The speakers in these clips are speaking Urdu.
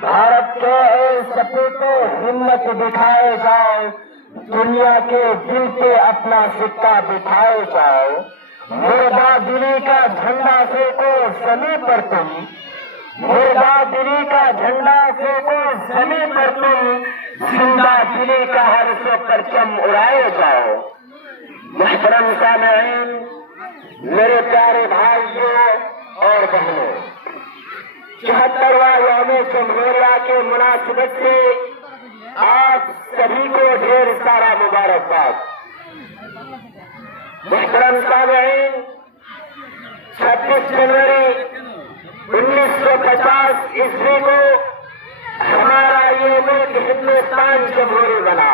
بھارت کے سپوتوں ہمت دکھائے جاؤ، دنیا کے دل پہ اپنا سکہ بٹھائے جاؤ، مردہ دلی کا جھنڈا پھینکو زمین پر تم، مردہ دلی کا جھنڈا پھینکو زمین پر تم، زندہ دلی کا ہر سو پرچم اڑائے جاؤ۔ محترم سامعین، میرے پیارے بھائیوں اور بہنوں، 74واں یوم جمہوریہ کے مناسبت سے آپ سبھی کو ڈھیر سارا مبارکباد۔ محترم سامعین، 26 جنوری 1950 عیسوی کو ہمارا یہ ملک ہندوستان جمہوری بنا،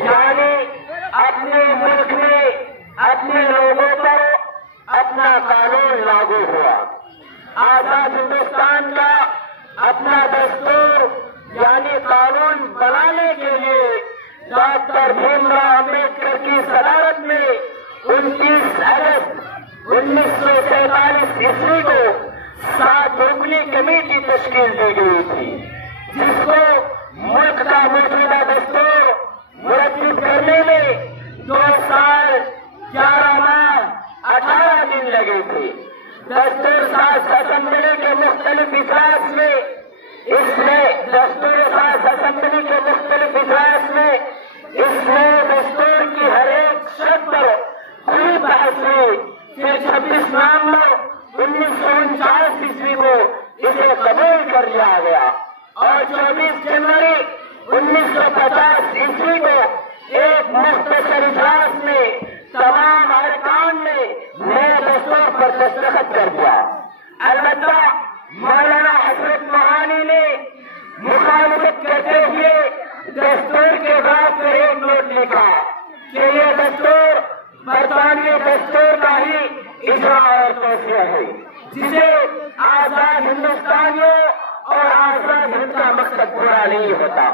یعنی اپنے ملک میں اپنے لوگوں پر اپنا قانون لاگو ہوا۔ آزاد ہندوستان کا اپنا دستور یعنی قانون بنانے کے لیے ڈاکٹر بھیم راؤ امبیڈکر کی صدارت میں 29 اگست 1947 عیسوی کو 7 رکنی کمیٹی تشکیل دی گئی تھی، جس کو ملک کا موجودہ دستور مرتب کرنے میں 2 سال 11 ماہ 18 دن لگے تھے۔ دستور ساز اسمبلی کے مختلف اجلاس میں دستور ساز اسمبلی کے مختلف اجلاس میں اس نئے دستور کی ہر ایک شرط پر کھلی بحث ہوئی۔ پھر 26 نومبر 1949 عیسوی کو اسے قبول کر لیا گیا اور 24 جنوری 1950 عیسوی کو ایک مختصر اجلاس میں تمام ارکان نے نئے دستور پر دستخط کر دیا۔ البتہ مولانا حضرت موہانی نے مخالفت کرتے ہوئے دستور کے بعد میں ایک نوٹ لکھا کہ یہ دستور برطانوی دستور کا ہی اجرا اور توسیع ہے، جسے آزاد ہندوستانیوں اور آزاد ہند کا مقصد پورا نہیں ہوتا۔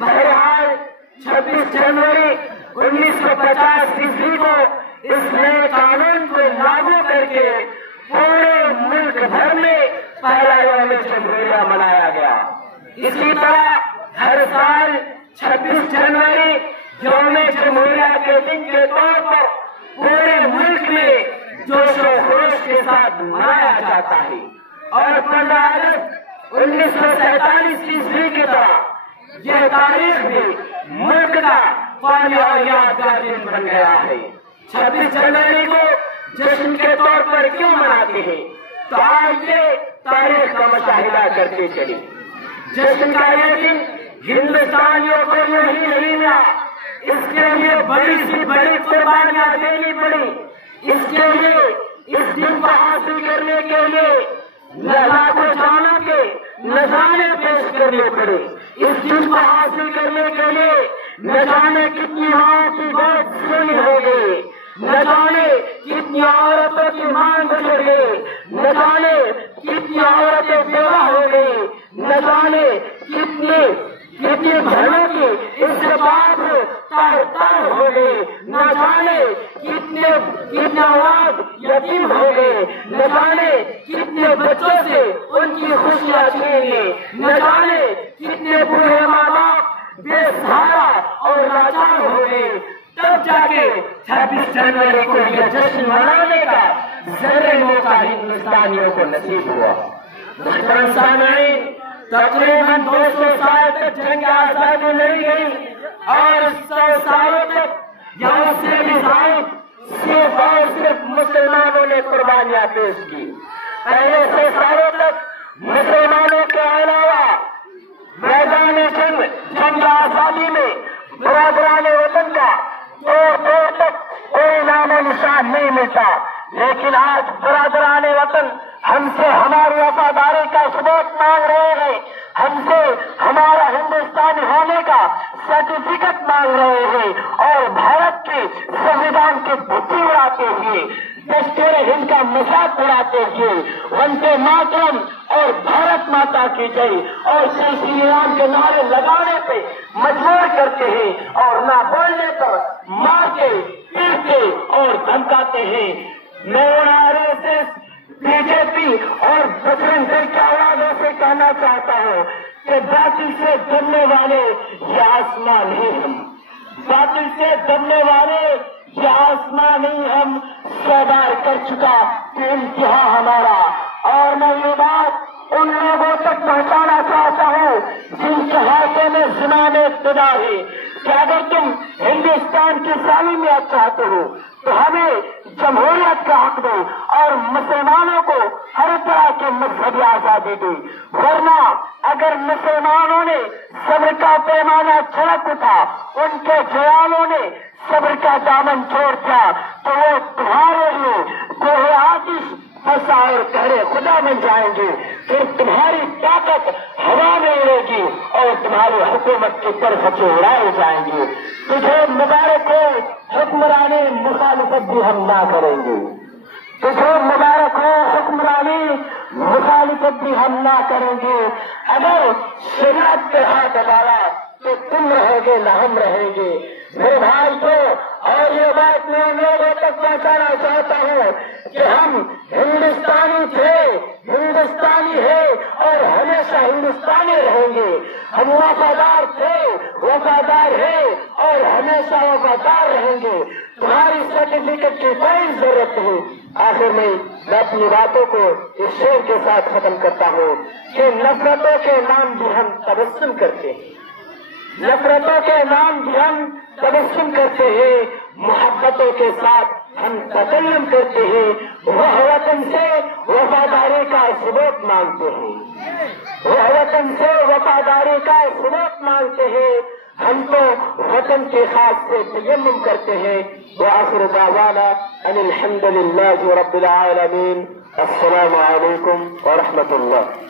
بہرحال 26 جنوری 1950 عیسوی کو اس نئے قانون کو لاگو کر کے پورے ملک بھر میں پہلا یوم جمہوریہ منایا گیا۔ اسی طرح ہر سال 26 جنوری یوم جمہوریہ کے دن کے طور پر پورے ملک میں جوش و خروش کے ساتھ منایا جاتا ہے، اور 15 اگست 1947 عیسوی کی طرح یہ تاریخ بھی ملک کا قومی اور یادگار دن بن گیا ہے۔ 26 جنوری کو جشن کے طور پر کیوں مناتے ہیں؟ تو آئیے تاریخ کا مشاہدہ کرتے چلے۔ جشن کا یہ دن ہندوستانیوں کو یوں ہی نہیں ملا، اس کے لیے بڑی سی بڑی قربانیاں دینی پڑی۔ اس کے لیے اس دن کو حاصل کرنے کے لیے لاکھوں جانوں کے نذرانے پیش کرنے پڑے۔ اس دن کو حاصل کرنے کے لیے نہ جانے کتنی ماں کی گود سونی ہو گئی، نہ جانے کتنی عورتوں کی مانگ بچڑ گئی، نہ جانے کتنی عورتیں بیوہ ہو گئی، نہ جانے کتنی بہنوں کی استعمال تر ہو گئے، نہ جانے کتنے اولاد یتیم ہو گئے، نہ جانے کتنے بچوں سے ان کی خوشیاں چھین لی، نہ جانے کتنے بوڑھے ماں باپ بے سہارا اور لاچار ہو گئے۔ تب جا کے 26 جنوری کو یہ جشن منانے کا ذرے موقع ہندوستانیوں کو نصیب ہوا۔ محترم سامعین، تقریباً 200 سال تک جنگ آزادی لڑی گئی اور 100 سالوں تک یا اس سے بھی زائد صرف اور صرف مسلمانوں نے قربانیاں پیش کی۔ پہلے 100 سالوں تک مسلمانوں کے علاوہ میدان جنگ آزادی میں برادران وطن کا دور تک کوئی نام و نشان نہیں ملتا، لیکن آج برادران وطن ہم سے ہماری وفاداری کا ثبوت مانگ رہے ہیں، ہم سے ہمارا ہندوستانی ہونے کا سرٹیفکیٹ مانگ رہے ہیں، اور بھارت کے سنویدھان کی بھتی اڑاتے ہوئے، دستور ہند کا مذاق اڑاتے ہوئے وندے ماترم اور بھارت ماتا کی جے اور جے شری رام کے نعرے لگانے پہ مجبور کرتے ہیں، اور نہ بولنے پر مارتے پیٹتے اور دھمکاتے ہیں۔ نون RSS بی جے پی اور بجرنگ دل کی آوازوں سے کہنا چاہتا ہوں کہ باطل سے ڈرنے والے یہ آسمان نہیں ہم، باطل سے ڈرنے والے یہ آسمان نہیں ہم، 100 بار کر چکا کہ انتہا ہمارا۔ اور میں یہ بات ان لوگوں تک پہنچانا چاہتا ہوں جن کے ہاتھوں میں زمام اقتدار ہے کہ اگر تم ہندوستان کی سالمیت چاہتے ہو تو ہمیں جمہوریت کا حق دو اور مسلمانوں کو ہر طرح کی مذہبی آزادی دے، ورنہ اگر مسلمانوں نے صبر کا پیمانہ جھڑک اٹھا، ان کے جوانوں نے صبر کا دامن چھوڑ دیا تو وہ تمہارے لیے کوہ آتش ہنسا اور کہرے خدا بن جائیں گے، پھر تمہاری طاقت ہوا میں اڑے گی اور تمہاری حکومت کی طرف سے اڑائے جائیں گے۔ تجھے مبارک ہو، حکمرانی مخالفت بھی ہم نہ کریں گے۔ تجھے مبارک ہو، حکمرانی مخالفت بھی ہم نہ کریں گے۔ اگر شریعت پہ ہاتھ ڈالا تو تم رہو گے نہ ہم رہیں گے۔ میرے بھائی کو اور یہ بات میں ان لوگوں تک پہنچانا چاہتا ہوں کہ ہم ہندوستانی تھے، ہندوستانی ہے اور ہمیشہ ہندوستانی رہیں گے۔ ہم وفادار تھے، وفادار ہے اور ہمیشہ وفادار رہیں گے۔ تمہاری سرٹیفکیٹ کی کوئی ضرورت نہیں۔ آخر میں اپنی باتوں کو اس شعر کے ساتھ ختم کرتا ہوں کہ نفرتوں کے نام بھی ہم تبسم کرتے ہیں، نفرتوں کے نام بھی ہم تبسم کرتے ہیں، محبتوں کے ساتھ ہم تکلم کرتے ہیں، وہ وطن سے وفاداری کا ثبوت مانگتے ہیں، وہ وطن سے وفاداری کا ثبوت مانگتے ہیں۔ ہم تو وطن کے خاص سے تیمم کرتے ہیں۔ وآخر دعوانا ان الحمد للہ رب العالمین۔ السلام علیکم ورحمۃ اللہ۔